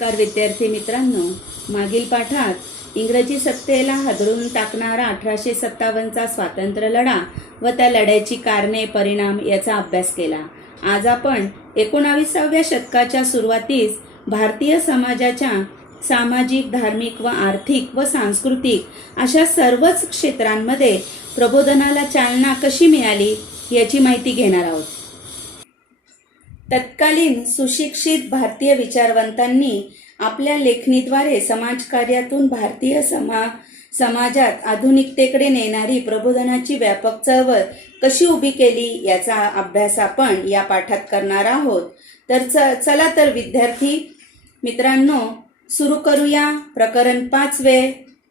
नमस्कार विद्यार्थी मित्रांनो, मागील पाठात इंग्रजी सत्तेला हादरून टाकणारा 1857चा स्वातंत्र्य लढा व त्या लढ्याची कारणे परिणाम याचा अभ्यास केला. आज आपण 19व्या शतकाच्या सुरुवातीस भारतीय समाजाच्या सामाजिक, धार्मिक व आर्थिक व सांस्कृतिक अशा सर्वच क्षेत्रांमध्ये प्रबोधनाला चालना कशी मिळाली याची माहिती घेणार आहोत. तत्कालीन सुशिक्षित भारतीय विचारवंतांनी आपल्या लेखणीद्वारे समाजकार्यातून भारतीय समाजात आधुनिकतेकडे नेणारी प्रबोधनाची व्यापक चळवळ कशी उभी केली याचा अभ्यास आपण या पाठात करणार आहोत. तर चला तर विद्यार्थी मित्रांनो, सुरू करूया. प्रकरण 5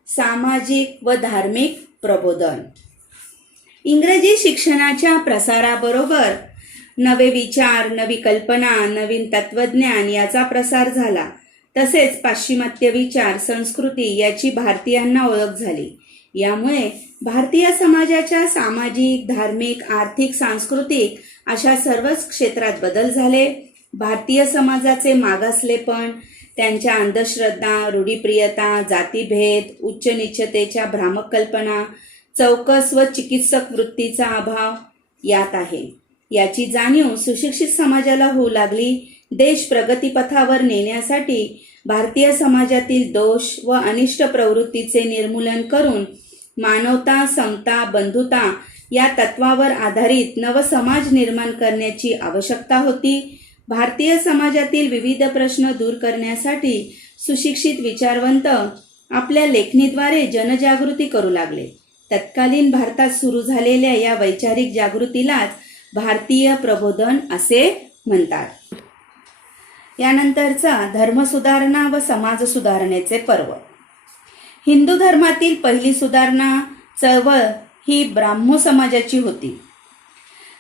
सामाजिक व धार्मिक प्रबोधन. इंग्रजी शिक्षणाच्या प्रसाराबरोबर नवे विचार, नवी कल्पना, नवीन तत्वज्ञान याचा प्रसार झाला. तसेच पाश्चिमात्य विचार, संस्कृती याची भारतीयांना ओळख झाली. यामुळे भारतीय समाजाच्या सामाजिक, धार्मिक, आर्थिक, सांस्कृतिक अशा सर्वच क्षेत्रात बदल झाले. भारतीय समाजाचे मागासलेपण, त्यांच्या अंधश्रद्धा, रूढीप्रियता, जातीभेद, उच्च नीचतेच्या भ्रामक कल्पना, चौकस व चिकित्सक वृत्तीचा अभाव यात आहे. याची जाणीव सुशिक्षित समाजाला होऊ लागली. देश प्रगतीपथावर नेण्यासाठी भारतीय समाजातील दोष व अनिष्ट प्रवृत्तीचे निर्मूलन करून मानवता, समता, बंधुता या तत्वावर आधारित नव समाज निर्माण करण्याची आवश्यकता होती. भारतीय समाजातील विविध प्रश्न दूर करण्यासाठी सुशिक्षित विचारवंत आपल्या लेखणीद्वारे जनजागृती करू लागले. तत्कालीन भारतात सुरू झालेल्या या वैचारिक जागृतीलाच भारतीय प्रबोधन असे म्हणतात. यानंतरचा धर्मसुधारणा व समाज सुधारणेचे पर्व. हिंदू धर्मातील पहिली सुधारणा चळवळ ही ब्राह्मो समाजाची होती.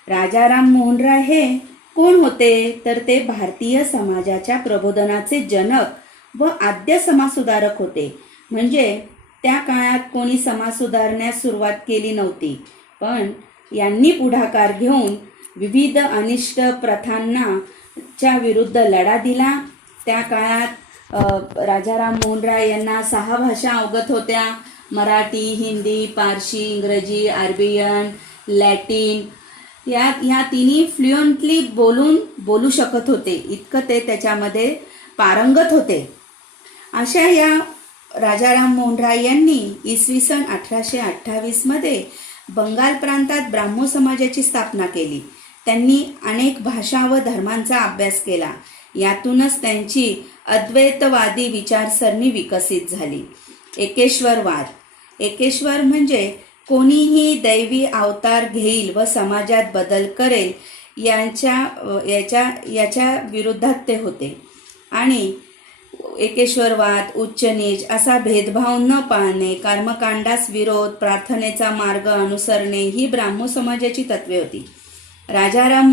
राजाराम मोहन राय हे कोण होते तर ते भारतीय समाजाच्या प्रबोधनाचे जनक व आद्य समाजसुधारक होते. म्हणजे त्या काळात कोणी समाज सुधारण्यास सुरुवात केली नव्हती, पण यांनी पुढाकार घेऊन विविध अनिष्ट प्रथांना च्या विरुद्ध लढा दिला. त्या काळात राजाराम मोहन राय यांना 6 भाषा अवगत होत्या. मराठी, हिंदी, पारशी, इंग्रजी, अरेबियन, लॅटिन या तिन्ही फ्लुएंटली बोलू शकत होते. इतकं ते त्याच्यामध्ये पारंगत होते. अशा या राजाराम मोहन राय यांनी इसवी सन 1828 बंगाल प्रांतात ब्राह्मो समाजाची स्थापना केली. त्यांनी अनेक भाषा व धर्मांचा अभ्यास केला. यातूनच त्यांची अद्वैतवादी विचारसरणी विकसित झाली. एकेश्वर म्हणजे कोणीही दैवी अवतार घेईल व समाजात बदल करेल याच्या विरोधात ते होते. आणि एकेश्वरवाद, उच्च नीच असा भेदभाव न पाळणे, कर्मकांडास विरोध, प्रार्थनेचा मार्ग अनुसरणे ही ब्राह्मो समाजाची तत्वे होती. राजाराम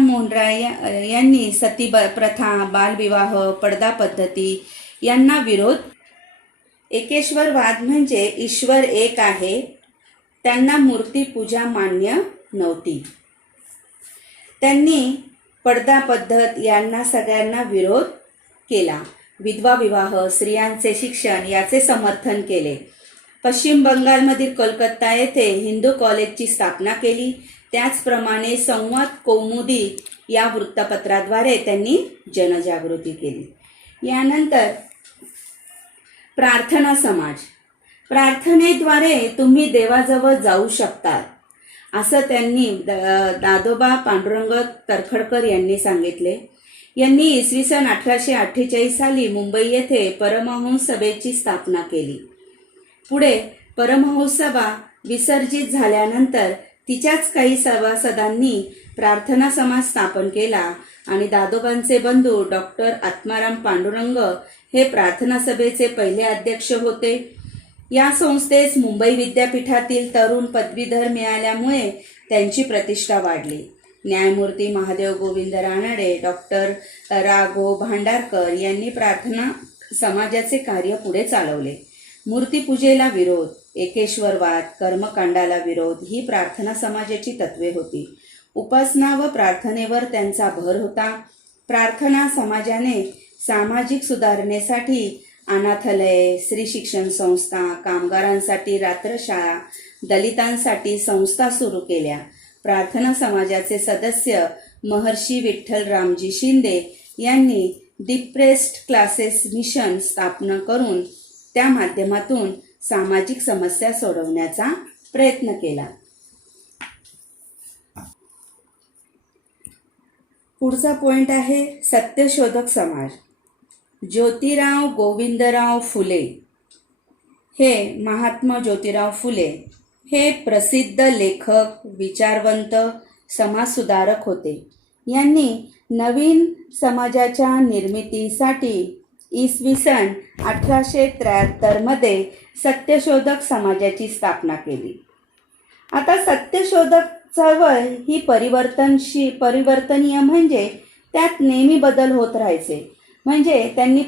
मोहन राय यांनी सती प्रथा, बालविवाह, पडदा पद्धती यांना विरोध. एकेश्वरवाद म्हणजे ईश्वर एक आहे, त्यांना मूर्तीपूजा मान्य नव्हती. त्यांनी पडदा पद्धत यांना सगळ्यांना विरोध केला. विधवा विवाह, स्त्रियांचे शिक्षण याचे समर्थन केले. पश्चिम बंगालमधील कोलकाता येथे हिंदू कॉलेजची स्थापना केली. त्याचप्रमाणे संवाद कौमुदी या वृत्तपत्राद्वारे त्यांनी जनजागृती केली. यानंतर प्रार्थना समाज. प्रार्थनेद्वारे तुम्ही देवाजवळ जाऊ शकता असं त्यांनी दादोबा पांडुरंग तरखडकर यांनी सांगितले. यांनी इसवी सन 1848 साली मुंबई येथे परमहंस सभेची स्थापना केली. पुढे परमहंस सभा विसर्जित झाल्यानंतर तिच्याच काही सभासदांनी प्रार्थना समाज स्थापन केला आणि दादोबांचे बंधू डॉक्टर आत्माराम पांडुरंग हे प्रार्थना सभेचे पहिले अध्यक्ष होते. या संस्थेस मुंबई विद्यापीठातील तरुण पदवीधर मिळाल्यामुळे त्यांची प्रतिष्ठा वाढली. न्यायमूर्ती महादेव गोविंद रानडे, डॉक्टर राघव भांडारकर यांनी प्रार्थना समाजाचे कार्य पुढे चालवले. मूर्तीपूजेला विरोध, एकेश्वरवाद, कर्मकांडाला विरोध ही प्रार्थना समाजाची तत्वे होती. उपासना व प्रार्थनेवर त्यांचा भर होता. प्रार्थना समाजाने सामाजिक सुधारणेसाठी अनाथालय, स्त्री शिक्षण संस्था, कामगारांसाठी रात्रशाळा, दलितांसाठी संस्था सुरू केल्या. प्रार्थना समाजाचे सदस्य महर्षी विठ्ठल रामजी शिंदे यांनी डिप्रेस्ड क्लासेस मिशन स्थापना करून त्या माध्यमातून सामाजिक समस्या सोडवण्याचा प्रयत्न केला. पुढचा पॉइंट आहे सत्यशोधक समाज. ज्योतिराव गोविंदराव फुले हे महात्मा ज्योतिराव फुले हे प्रसिद्ध लेखक, विचारवंत, समाजसुधारक होते. यांनी नवीन समाजाच्या निर्मितीसाठी इसवी सन 1873 मध्ये सत्यशोधक समाजाची स्थापना केली. आता सत्यशोधक चळवळ ही परिवर्तनीय म्हणजे त्यात नेहमी बदल होत राहायचे. म्हणजे त्यांनी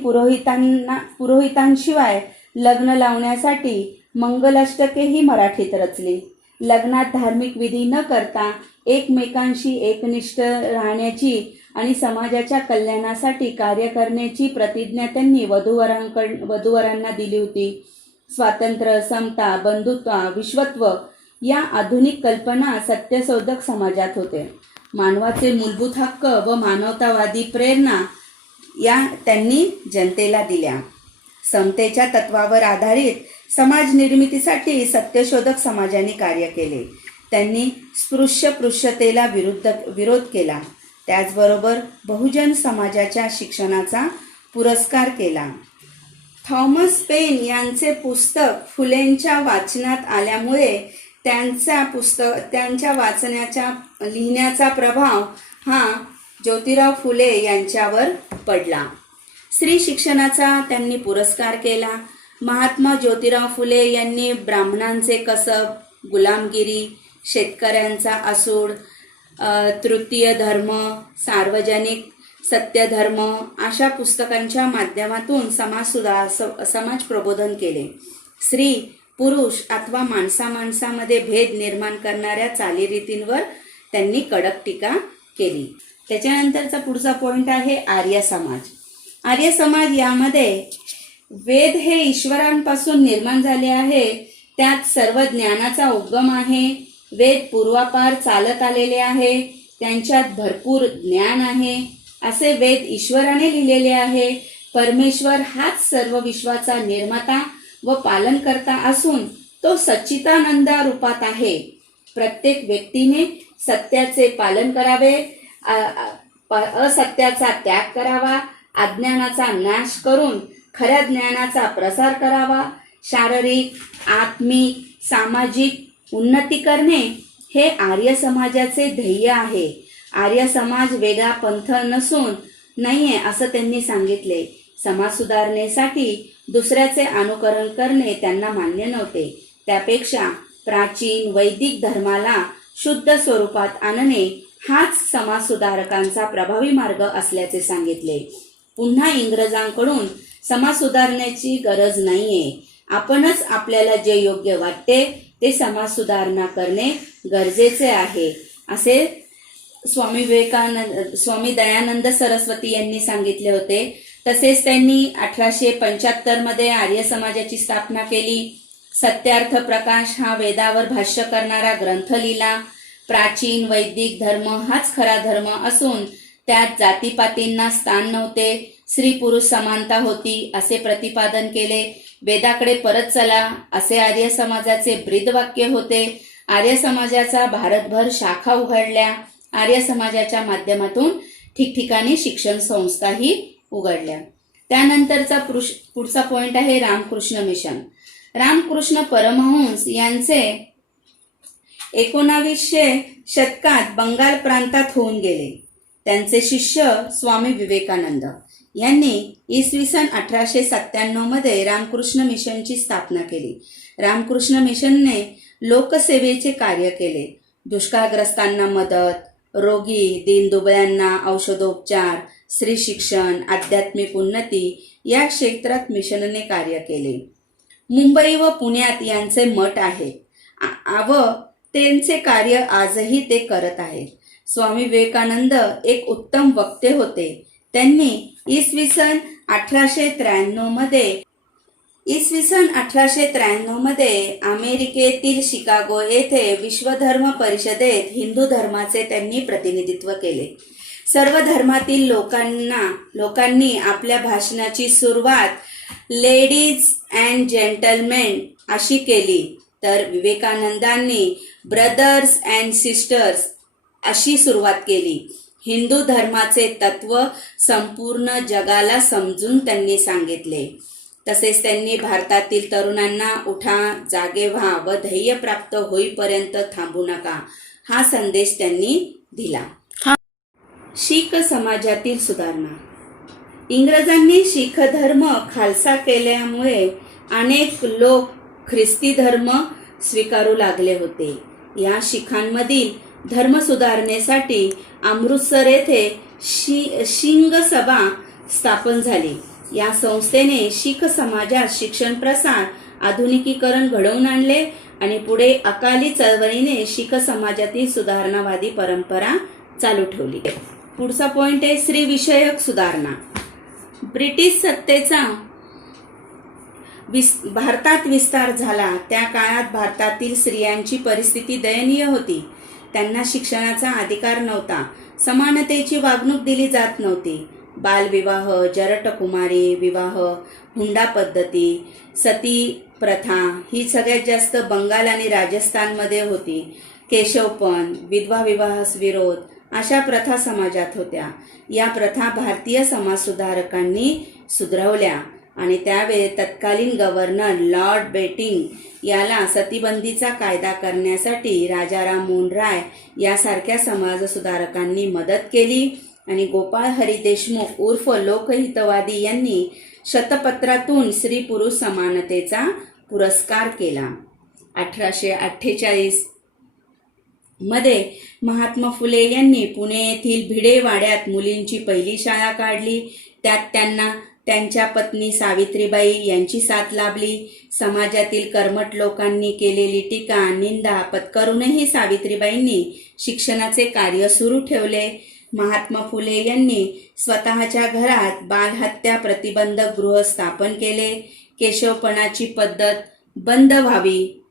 पुरोहितांशिवाय लग्न लावण्यासाठी मंगलाष्टकेही मराठीत रचली. लग्नात धार्मिक विधी न करता एकमेकांशी एकनिष्ठ राहण्याची आणि समाजाच्या कल्याणासाठी कार्य करण्याची प्रतिज्ञा त्यांनी वधूवरांना दिली होती. स्वातंत्र्य, समता, बंधुत्व, विश्वत्व या आधुनिक कल्पना सत्यशोधक समाजात होते. मानवाचे मूलभूत हक्क व मानवतावादी प्रेरणा या त्यांनी जनतेला दिल्या. समतेच्या तत्वावर आधारित समाज निर्मितीसाठी सत्यशोधक समाजाने कार्य केले. त्यांनी स्पृश्यतेला विरोध केला. त्याचबरोबर बहुजन समाजाच्या शिक्षणाचा पुरस्कार केला. थॉमस पेन यांचे पुस्तक फुलेंच्या वाचनात आल्यामुळे त्यांच्या लिहिण्याचा प्रभाव हा ज्योतिराव फुले यांच्यावर पडला. स्त्री शिक्षणाचा त्यांनी पुरस्कार केला. महात्मा ज्योतिराव फुले यांनी ब्राह्मणांचे कसब, गुलामगिरी, शेतकऱ्यांचा असूड, तृतीय धर्म, सार्वजनिक सत्यधर्म अशा पुस्तकांच्या माध्यमातून समाज प्रबोधन केले. स्त्री, पुरुष अथवा माणसामध्ये भेद निर्माण करणाऱ्या चालीरीतींवर त्यांनी कडक टीका केली. त्याच्यानंतरचा पुढचा पॉइंट आहे आर्य समाज. आर्य समाज यामध्ये वेद हे ईश्वरांपासून निर्माण झाले आहे. त्यात सर्व ज्ञानाचा उगम आहे. वेद पूर्वापार चालत आलेले आहे. त्यांच्यात भरपूर ज्ञान आहे. असे वेद ईश्वराने लिहिलेले आहे. परमेश्वर हाच सर्व विश्वाचा निर्माता व पालनकर्ता असून तो सच्चिदानंद रूपात आहे. प्रत्येक व्यक्तीने सत्याचे पालन करावे, असत्याचा त्याग करावा, अज्ञानाचा नाश करून खऱ्या ज्ञानाचा प्रसार करावा. शारीरिक, आत्मिक, सामाजिक उन्नती करणे हे आर्य समाजाचे ध्येय आहे. आर्य समाज वेगळा पंथ नसून नाहीये असं त्यांनी सांगितले. समाज सुधारणेसाठी दुसऱ्याचे अनुकरण करणे त्यांना मान्य नव्हते. त्यापेक्षा प्राचीन वैदिक धर्माला शुद्ध स्वरूपात आणणे हाच समाज सुधारकांचा प्रभावी मार्ग असल्याचे सांगितले. पुन्हा इंग्रजांकडून समाज सुधारण्याची गरज नाहीये. आपणच आपल्याला जे योग्य वाटते ते समाज सुधारणा करणे गरजेचे आहे असे स्वामी दयानंद सरस्वती यांनी सांगितले होते. तसेच त्यांनी 1875 मध्ये आर्य समाजाची स्थापना केली. सत्यार्थ प्रकाश हा वेदावर भाष्य करणारा ग्रंथ लिहिला. प्राचीन वैदिक धर्म हाच खरा धर्म असून त्यात जातीपातींना स्थान नव्हते. स्त्री पुरुष समानता होती असे प्रतिपादन केले. वेदाकडे परत चला असे आर्य समाजाचे ब्रीदवाक्य होते. आर्य समाजाचा भारतभर शाखा उघडल्या. आर्य समाजाच्या माध्यमातून ठिकठिकाणी शिक्षण संस्थाही उघडल्या. त्यानंतरचा पुढचा पॉइंट आहे रामकृष्ण मिशन. रामकृष्ण परमहंस यांचे 19व्या शतकात बंगाल प्रांतात होऊन गेले. त्यांचे शिष्य स्वामी विवेकानंद यांनी इसवी सन 1897 मध्ये रामकृष्ण मिशनची स्थापना केली. रामकृष्ण मिशनने लोकसेवेचे कार्य केले. दुष्काळग्रस्तांना मदत, रोगी दीनदुबळ्यांना औषधोपचार, स्त्री शिक्षण, आध्यात्मिक उन्नती या क्षेत्रात मिशनने कार्य केले. मुंबई व पुण्यात यांचे मठ आहेत व त्यांचे कार्य आजही ते करत आहेत. स्वामी विवेकानंद एक उत्तम वक्ते होते. त्यांनी इसवी सन 1893 मध्ये अमेरिकेतील शिकागो येथे विश्वधर्म परिषदेत हिंदू धर्माचे त्यांनी प्रतिनिधित्व केले. सर्व धर्मातील लोकांनी आपल्या भाषणाची सुरुवात लेडीज अँड जेंटलमेन अशी केली, तर विवेकानंदांनी ब्रदर्स अँड सिस्टर्स अशी सुरुवात केली. हिंदू धर्माचे तत्व संपूर्ण जगाला समजून त्यांनी सांगितले. तसेच त्यांनी भारतातील तरुणांना उठा, जागे व्हा व ध्येय प्राप्त होईपर्यंत थांबू नका हा संदेश त्यांनी दिला. शीख समाजातील सुधारणा. इंग्रजांनी शीख धर्म खालसा केल्यामुळे अनेक लोक ख्रिस्ती धर्म स्वीकारू लागले होते. या शीखांमधील धर्म सुधारणेसाठी अमृतसर येथे शिंग सभा स्थापन झाली. या संस्थेने शीख समाजात शिक्षण प्रसार, आधुनिकीकरण घडवून आणले आणि पुढे अकाली चळवळीने शीख समाजातील सुधारणावादी परंपरा चालू ठेवली. पुढचा पॉइंट आहे स्त्री विषयक सुधारणा. ब्रिटिश सत्तेचा भारतात विस्तार झाला त्या काळात भारतातील स्त्रियांची परिस्थिती दयनीय होती. त्यांना शिक्षणाचा अधिकार नव्हता, समानतेची वागणूक दिली जात नव्हती. बालविवाह, जरटकुमारी विवाह, हुंडा पद्धती, सती प्रथा ही सगळ्यात जास्त बंगाल आणि राजस्थानमध्ये होती. केशवपण, विधवा विवाहास विरोध अशा प्रथा समाजात होत्या. या प्रथा भारतीय समाजसुधारकांनी सुधरवल्या आणि त्यावेळी तत्कालीन गव्हर्नर लॉर्ड बेटिंग याला सतीबंदीचा कायदा करण्यासाठी राजाराम मोहन राय यासारख्या समाजसुधारकांनी मदत केली आणि गोपाळ हरी देशमुख उर्फ लोकहितवादी यांनी शतपत्रातून स्त्री पुरुष समानतेचा पुरस्कार केला. 1848 मध्ये महात्मा फुले यांनी पुणे येथील भिडे वाड्यात मुलींची पहिली शाळा काढली. त्यात त्यांना त्यांच्या पत्नी सावित्रीबाई यांची साथ लाभली. समाजातील कर्मठ लोकांनी केलेली टीका, निंदा पत्करूनही सावित्रीबाईंनी शिक्षणाचे कार्य सुरू ठेवले. महात्मा फुले यांनी स्वतःच्या घरात बालहत्या प्रतिबंधक गृह स्थापन केले. केशवपणाची पद्धत बंद व्हावी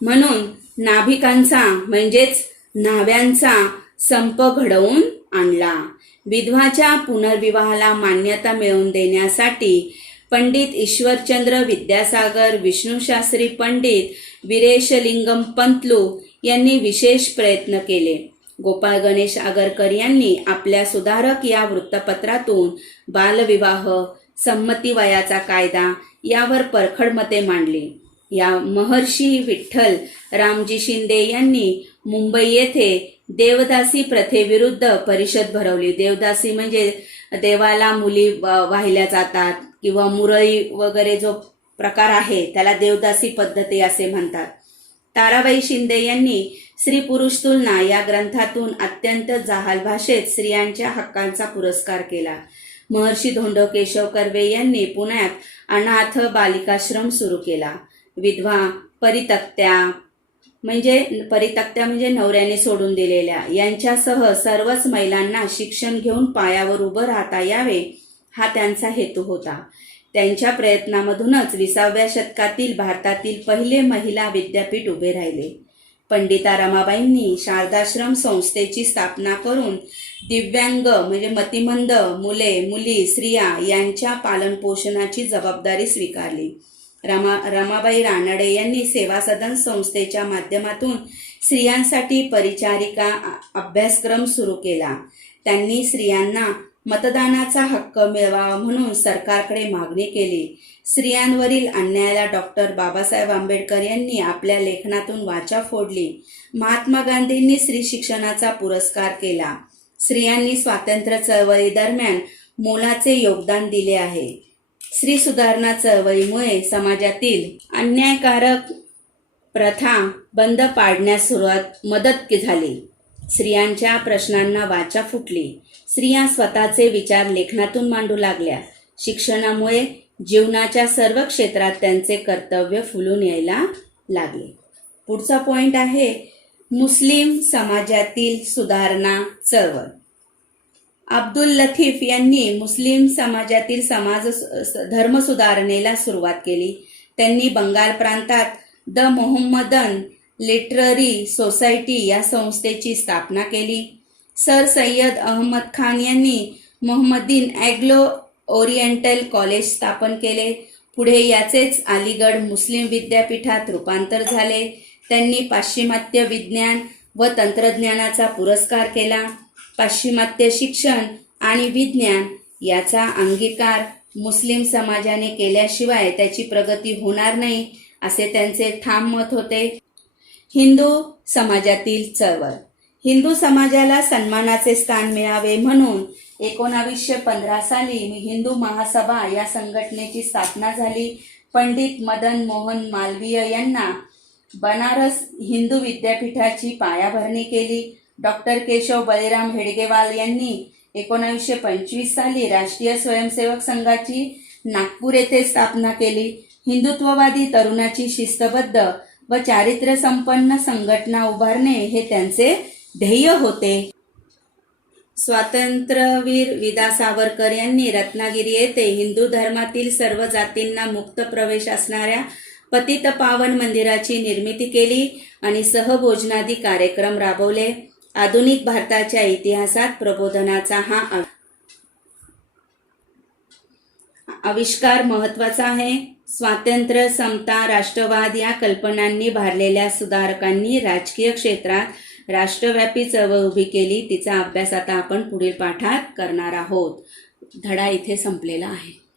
म्हणून नाभिकांचा म्हणजेच न्हाव्यांचा संप घडवून आणला. विधवाच्या पुनर्विवाहाला मान्यता मिळवून देण्यासाठी पंडित ईश्वरचंद्र विद्यासागर, विष्णुशास्त्री पंडित, वीरेशलिंगम पंतलू यांनी विशेष प्रयत्न केले. गोपाळ गणेश आगरकर यांनी आपल्या सुधारक या वृत्तपत्रातून बालविवाह, संमती वयाचा कायदा यावर परखड मते मांडली. या महर्षी विठ्ठल रामजी शिंदे यांनी मुंबई येथे देवदासी प्रथेविरुद्ध परिषद भरवली. देवदासी म्हणजे देवाला मुली वाहिल्या जातात किंवा मुरळी वगैरे जो प्रकार आहे त्याला देवदासी पद्धती असे म्हणतात. ताराबाई शिंदे यांनी स्त्री पुरुष तुलना या ग्रंथातून अत्यंत जहाल भाषेत स्त्रियांच्या हक्कांचा पुरस्कार केला. महर्षी धोंडो केशव कर्वे यांनी पुण्यात अनाथ बालिकाश्रम सुरू केला. विधवा परितक्त्या म्हणजे नवऱ्याने सोडून दिलेल्या यांच्यासह सर्वच महिलांना शिक्षण घेऊन पायावर उभं राहता यावे हा त्यांचा हेतू होता. त्यांच्या प्रयत्नामधूनच 20व्या शतकातील भारतातील पहिले महिला विद्यापीठ उभे राहिले. पंडिता रमाबाईंनी शारदाश्रम संस्थेची स्थापना करून दिव्यांग म्हणजे मतिमंद मुले, मुली, स्त्रिया यांच्या पालनपोषणाची जबाबदारी स्वीकारली. रमाबाई रानडे यांनी सेवा सदन संस्थेच्या माध्यमातून स्त्रियांसाठी परिचारिका अभ्यासक्रम सुरू केला. त्यांनी स्त्रियांना मतदानाचा हक्क मिळवावा म्हणून सरकारकडे मागणी केली. स्त्रियांवरील अन्यायाला डॉक्टर बाबासाहेब आंबेडकर यांनी आपल्या लेखनातून वाचा फोडली. महात्मा गांधींनी स्त्री शिक्षणाचा पुरस्कार केला. स्त्रियांनी स्वातंत्र्य चळवळी दरम्यान मोलाचे योगदान दिले आहे. स्त्री सुधारणा चळवळीमुळे समाजातील अन्यायकारक प्रथा बंद पाडण्यास मदत झाली. स्त्रियांच्या प्रश्नांना वाचा फुटली. स्त्रिया स्वतःचे विचार लेखनातून मांडू लागल्या. शिक्षणामुळे जीवनाच्या सर्व क्षेत्रात त्यांचे कर्तव्य फुलून यायला लागले. पुढचा पॉइंट आहे मुस्लिम समाजातील सुधारणा चळवळ. अब्दुल लतीफ यांनी मुस्लिम समाजातील धर्मसुधारणेला सुरुवात केली. त्यांनी बंगाल प्रांतात द मोहम्मदन लिटररी सोसायटी या संस्थेची स्थापना केली. सर सय्यद अहमद खान यांनी मोहम्मदीन ॲग्लो ओरिएंटल कॉलेज स्थापन केले. पुढे याचेच अलीगढ मुस्लिम विद्यापीठात रूपांतर झाले. त्यांनी पाश्चिमात्य विज्ञान व तंत्रज्ञानाचा पुरस्कार केला. पाश्चिमात्य शिक्षण आणि विज्ञान याचा अंगीकार मुस्लिम समाजाने केल्याशिवाय त्याची प्रगती होणार नाही असे त्यांचे ठाम मत होते. हिंदू समाजातील चळवळ. हिंदू समाजाला सन्मानाचे स्थान मिळावे म्हणून 1915 साली हिंदू महासभा या संघटनेची स्थापना झाली. पंडित मदन मोहन मालवीय यांना बनारस हिंदू विद्यापीठाची पायाभरणी केली. डॉक्टर केशव बळीराम हेडगेवाल यांनी 1925 साली राष्ट्रीय स्वयंसेवक संघाची नागपूर येथे स्थापना केली. हिंदुत्ववादी तरुणाची शिस्तबद्ध व चारित्र्य संपन्न संघटना उभारणे हे त्यांचे ध्येय होते. स्वातंत्र्यवीर विदा सावरकर यांनी रत्नागिरी येथे हिंदू धर्मातील सर्व जातींना मुक्त प्रवेश असणाऱ्या पतितपावन मंदिराची निर्मिती केली आणि सहभोजनादी कार्यक्रम राबवले. आधुनिक भारताच्या इतिहासात प्रबोधनाचा हा आविष्कार महत्त्वाचा आहे. स्वातंत्र्य, समता, राष्ट्रवाद या कल्पनांनी भारलेल्या सुधारकांनी राजकीय क्षेत्रात राष्ट्रव्यापी चळवळ उभी केली. तिचा अभ्यास आता आपण पुढील पाठात करणार आहोत. धडा इथे संपलेला आहे.